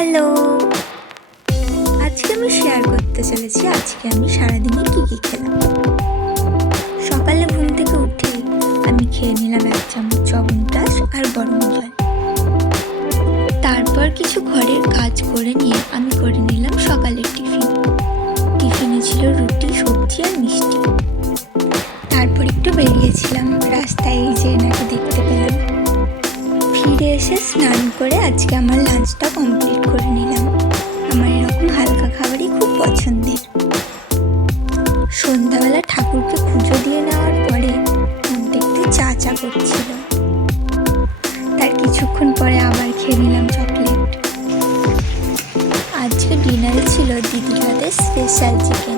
Hello! আজকে আমি share করতে চলেছি আজকে আমি সারাদিনে কী খেলাম। সকালে ঘুম থেকে উঠেই আমি খেয়ে নিলাম 1 চামচ চ্যবনপ্রাশ আর গরম জল। তারপর কিছু ঘরের কাজ করে নিয়ে আমি করে নিলাম সকালের টিফিন। টিফিনে ছিল রুটি, সবজি আর মিষ্টি। তারপর একটু বেরিয়েছিলাম, রাস্তায় এই যে এনাকে দেখতে পেলাম। ফিরে এসে স্নান করে আজকে আমার লাঞ্চটা কমপ্লিট করে নিলাম। আমার এরকম হালকা খাবারই খুব পছন্দের। সন্ধ্যাবেলা ঠাকুরকে পুজো দিয়ে নেওয়ার পরে মনটা একটু চা করছিল। তার কিছুক্ষণ পরে আবার খেয়ে নিলাম চকলেট। আজকে ডিনারে ছিল দিদির হাতে স্পেশাল চিকেন।